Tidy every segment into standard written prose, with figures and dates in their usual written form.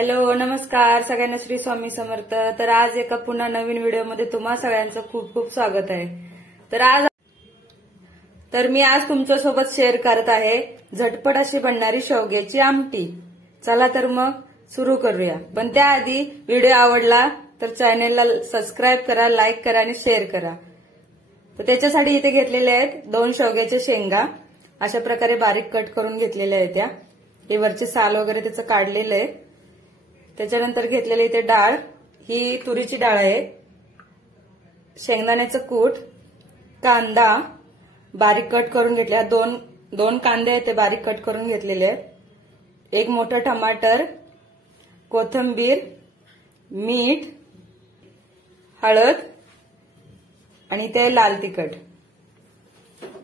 Hello, नमस्कार सगळ्यांना, श्री स्वामी समर्थ। तर आज एका पुन्हा नवीन व्हिडिओमध्ये तुम्हा सगळ्यांचं खूप खूप स्वागत आहे। तर मी आज तुमच्यासोबत शेअर करत आहे झटपट अशी बनणारी शेवग्याची आमटी। चला तर मग सुरू करूया। पण त्याआधी व्हिडिओ आवडला तर चॅनलला सबस्क्राईब करा, लाईक करा आणि शेअर करा। तर त्याच्यासाठी इथे घेतलेले आहेत 2 शेवग्याच्या शेंगा, अशा प्रकारे बारीक कट करून घेतलेल्या आहेत त्या। हे वरचे साल वगैरे त्याचं काढलेलं आहे। त्याच्यानंतर घेतलेले इथे डाळ, ही तुरीची डाळ आहे, शेंगदाण्याचं कूट, कांदा बारीक कट करून घेतला, दोन कांदे आहेत ते बारीक कट करून घेतलेले आहेत, एक मोठा टमाटर, कोथिंबीर, मीठ, हळद आणि ते लाल तिखट।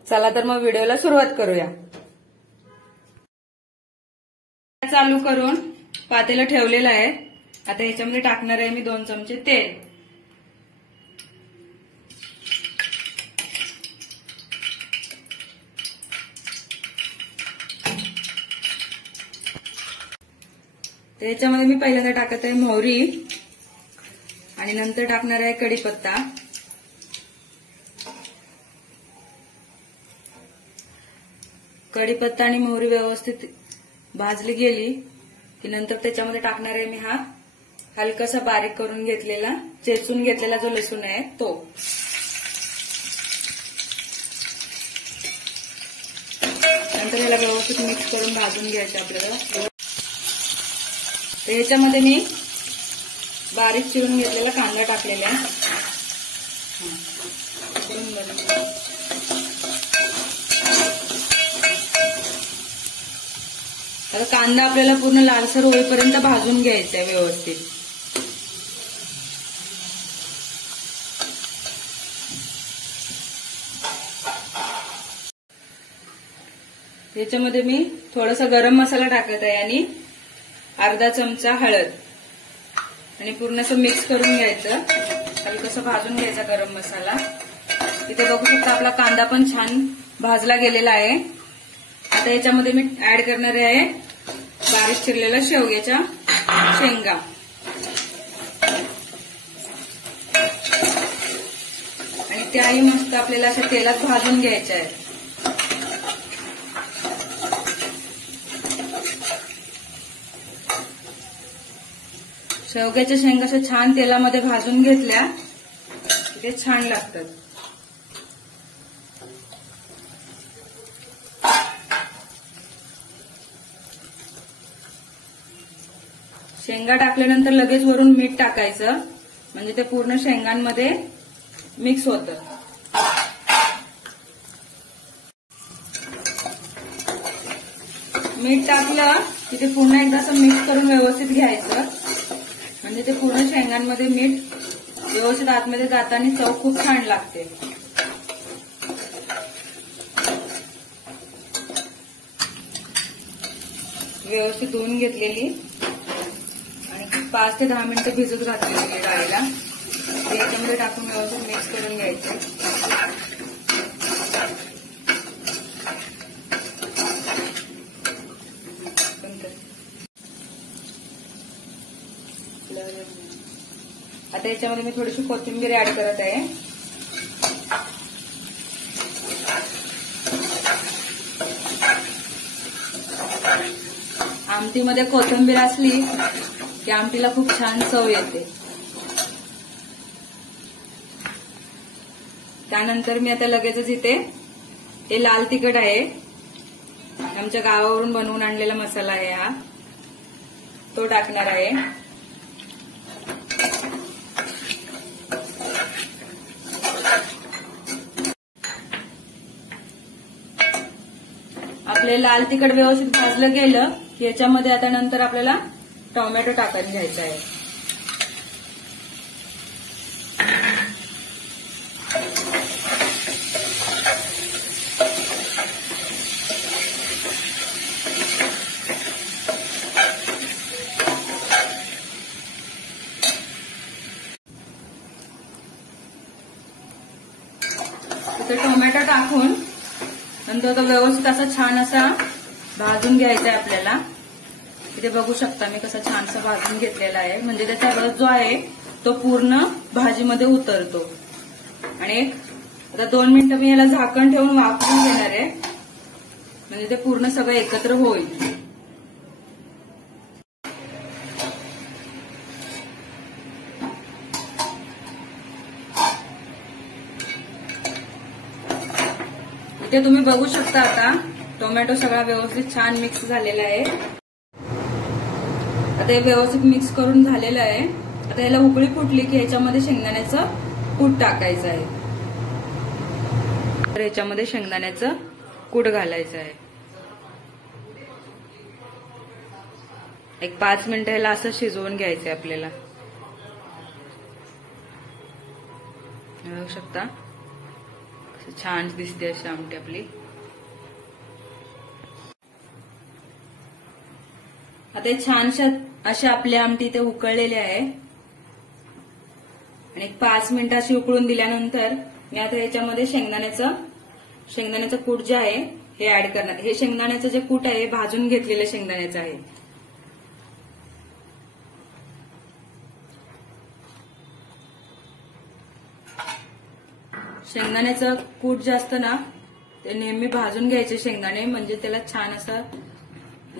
चला तर मग व्हिडिओला सुरुवात करूया। चालू करून पातेलं ठेवलेलं आहे। आता ह्याच्यामध्ये टाकणार आहे मी 2 चमचे तेल। त्याच्यामध्ये मी पहिल्यांदा टाकत आहे मोहरी आणि नंतर टाकणार आहे कढीपत्ता। कढीपत्ता आणि मोहरी व्यवस्थित भाजली गेली की नंतर त्याच्यामध्ये टाकणार आहे मी हा हलकासा बारीक करून घेतलेला, चेचून घेतलेला जो लसूण आहे तो। नंतर याला व्यवस्थित मिक्स करून भाजून घ्यायचं आपल्याला। तर ह्याच्यामध्ये मी बारीक चिरून घेतलेला कांदा टाकलेला आहे। आता कांदा आपल्याला पूर्ण लालसर होईपर्यंत भाजून घ्यायचा आहे व्यवस्थित। याच्यामध्ये मी थोडासा गरम मसाला टाकत आहे आणि अर्धा चमचा हळद, आणि पूर्ण असं मिक्स करून घ्यायचं, हलकसं भाजून घ्यायचा गरम मसाला। इथे बघू शकता आपला कांदा पण छान भाजला गेलेला आहे। आता याच्यामध्ये मी ऍड करणार आहे बारीक चिरलेल्या शेवग्याच्या शेंगा। आणि त्याही मस्त आपल्याला अशा तेलात भाजून घ्यायच्या आहेत। शेवग्याच्या शेंगा अशा छान तेलामध्ये भाजून घेतल्या ते छान लागतात। शेंगा टाकल्यानंतर लगेच वरून मीठ टाकायचं, म्हणजे ते पूर्ण शेंगांमध्ये मिक्स होतं। मीठ टाकलं की ते पुन्हा एकदा असं मिक्स करून व्यवस्थित घ्यायचं, म्हणजे ते पूर्ण शेंगांमध्ये मीठ व्यवस्थित आतमध्ये जाताना चव खूप छान लागते। व्यवस्थित धुवून घेतलेली 5 ते 10 मिनिटं भिजत घातलेली डाळीला याच्यामध्ये टाकून व्यवस्थित मिक्स करून घ्यायचे। आता याच्यामध्ये मी थोडीशी कोथिंबीर ऍड करत आहे। आमटीमध्ये कोथिंबीर असली की आमटीला खूप छान चव येते। त्यानंतर मी आता लगेचच इथे हे लाल तिखट आहे, आमच्या गावावरून बनवून आणलेला मसाला आहे हा, तो टाकणार आहे। आपले लाल तिखट व्यवस्थित भाजलं गेलं की याच्यामध्ये आता नंतर आपल्याला टोमॅटो टाकून घ्यायचा आहे। इथे टोमॅटो टाकून नंतर तो व्यवस्थित असा छान असा भाजून घ्यायचा आहे आपल्याला। इथे बघू शकता मी कसा छानसा भाजून घेतलेला आहे, म्हणजे त्याचा रस जो आहे तो पूर्ण भाजीमध्ये उतरतो. आणि आता 2 मिनिटं मी याला झाकण ठेवून वाफवून घेणार आहे, म्हणजे ते पूर्ण सगळं एकत्र होईल. इथे तुम्ही बघू शकता आता टोमॅटो सगळा व्यवस्थित छान मिक्स झालेला आहे. आता हे व्यवस्थित मिक्स करून झालेलं आहे. आता याला उकळी फुटली की ह्याच्यामध्ये शेंगदाण्याचं कूट टाकायचं आहे. तर ह्याच्यामध्ये शेंगदाण्याचं कूट घालायचं आहे. एक 5 मिनिटं ह्याला असं शिजवून घ्यायचंय आपल्याला. बघू शकता छान दिसते अशी आमटी आपली. आता छानशा अशा आपल्या आमटी इथे उकळलेली आहे. आणि 5 मिनिटं अशी उकळून दिल्यानंतर मी आता याच्यामध्ये शेंगदाण्याचं कूट जे आहे हे ऍड करणार. हे शेंगदाण्याचं जे कूट आहे भाजून घेतलेलं शेंगदाण्याचं आहे. शेंगदाण्याचं कूट जे असतं ना ते नेहमी भाजून घ्यायचे शेंगदाणे, म्हणजे त्याला छान असा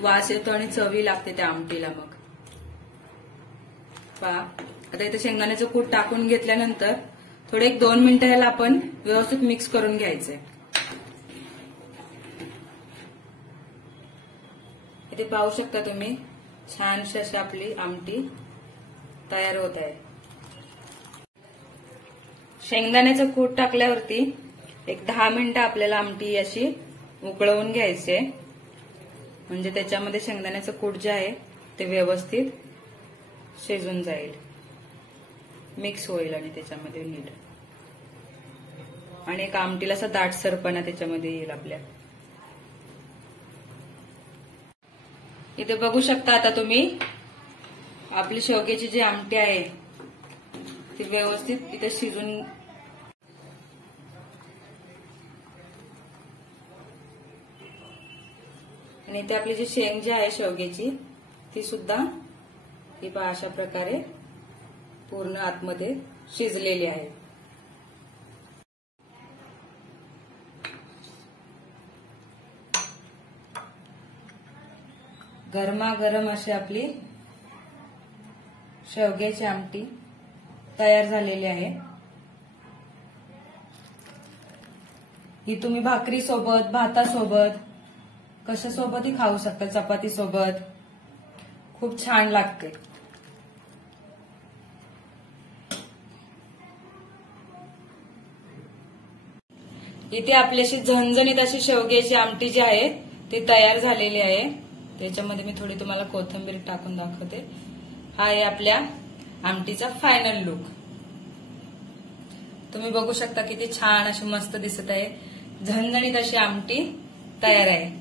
वास येतो आणि चवी लागते त्या आमटीला. मग पहा आता इथे शेंगदाण्याचं कूट टाकून घेतल्यानंतर थोडे एक 2 मिनिटं ह्याला आपण व्यवस्थित मिक्स करून घ्यायचंय. इथे पाहू शकता तुम्ही छानशी अशी आपली आमटी तयार होत आहे. शेंगदाण्याचं कूट टाकल्यावरती एक 10 मिनिटं आपल्याला आमटी अशी उकळवून घ्यायची, म्हणजे त्याच्यामध्ये शेंगदाण्याचं कूट जे आहे ते व्यवस्थित शिजून जाईल, मिक्स होईल आणि त्याच्यामध्ये नीट, आणि एक आमटीला असा दाटसरपणा त्याच्यामध्ये येईल आपल्या. इथे बघू शकता आता तुम्ही आपली शेवग्याची जी आमटी आहे ती व्यवस्थित इथे शिजून. आणि इथे आपली जी शेंग जी आहे शेवग्याची ती सुद्धा ही पहा अशा प्रकारे पूर्ण आतमध्ये शिजलेली आहे. गरमागरम अशी आपली शेवग्याची आमटी तयार झालेली आहे. ही तुम्ही भाकरी सोबत, भातासोबत, कशासोबतही खाऊ शकता, चपाती सोबत खूप छान लागते. इथे आपली अशी झणझणीत अशी शेवग्याची आमटी जी आहे ती तयार झालेली आहे. त्याच्यामध्ये मी थोडी तुम्हाला कोथिंबीर टाकून दाखवते. हा आहे आपल्या आमटीचा फायनल लुक. तुम्ही बघू शकता किती छान अशी मस्त दिसत आहे. झणझणीत अशी आमटी तयार आहे.